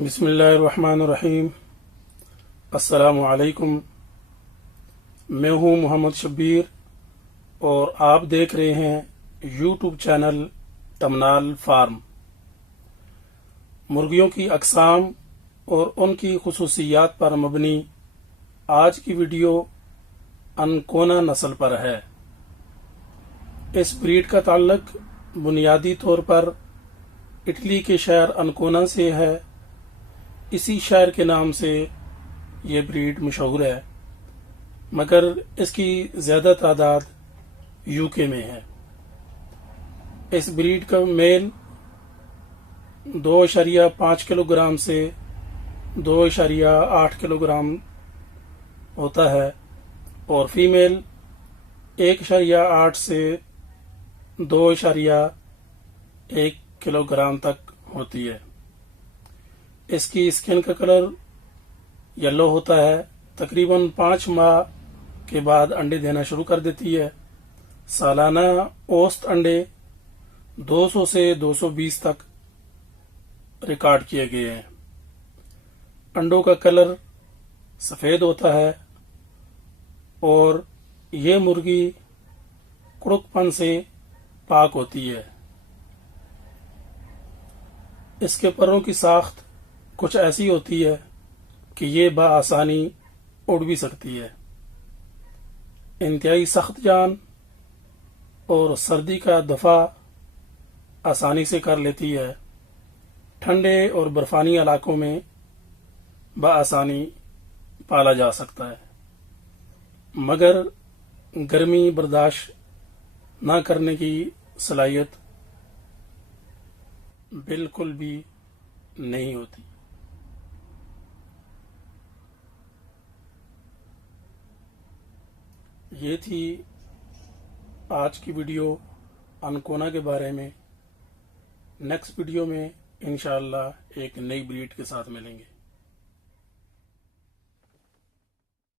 بسم اللہ الرحمن الرحیم۔ السلام علیکم، میں ہوں محمد شبیر اور آپ دیکھ رہے ہیں یوٹیوب چینل تمنال فارم۔ مرغیوں کی اقسام اور ان کی خصوصیات پر مبنی آج کی ویڈیو انکونا نسل پر ہے۔ اس بریڈ کا تعلق بنیادی طور پر اٹلی کے شہر انکونا سے ہے۔ اسی شہر کے نام سے یہ بریڈ مشہور ہے، مگر اس کی زیادہ تعداد یو کے میں ہے۔ اس بریڈ کا میل 2.5 کلو گرام سے 2.8 کلو گرام ہوتا ہے اور فیمیل 1.8 سے 2.1 کلو گرام تک ہوتی ہے۔ اس کی اسکن کا کلر یلو ہوتا ہے۔ تقریباً 5 ماہ کے بعد انڈے دینا شروع کر دیتی ہے۔ سالانہ اوسط انڈے 200 سے 220 تک ریکارڈ کیے گئے ہیں۔ انڈوں کا کلر سفید ہوتا ہے اور یہ مرغی کڑک پن سے پاک ہوتی ہے۔ اس کے پروں کی ساخت کچھ ایسی ہوتی ہے کہ یہ بآسانی اڑ بھی سکتی ہے۔ انتہائی سخت جان اور سردی کا دفاع آسانی سے کر لیتی ہے۔ ٹھنڈے اور برفانی علاقوں میں بآسانی پالا جا سکتا ہے، مگر گرمی برداشت نہ کرنے کی صلاحیت بالکل بھی نہیں ہوتی۔ یہ تھی آج کی ویڈیو انکونا کے بارے میں۔ نیکسٹ ویڈیو میں انشاءاللہ ایک نئی بریڈ کے ساتھ ملیں گے۔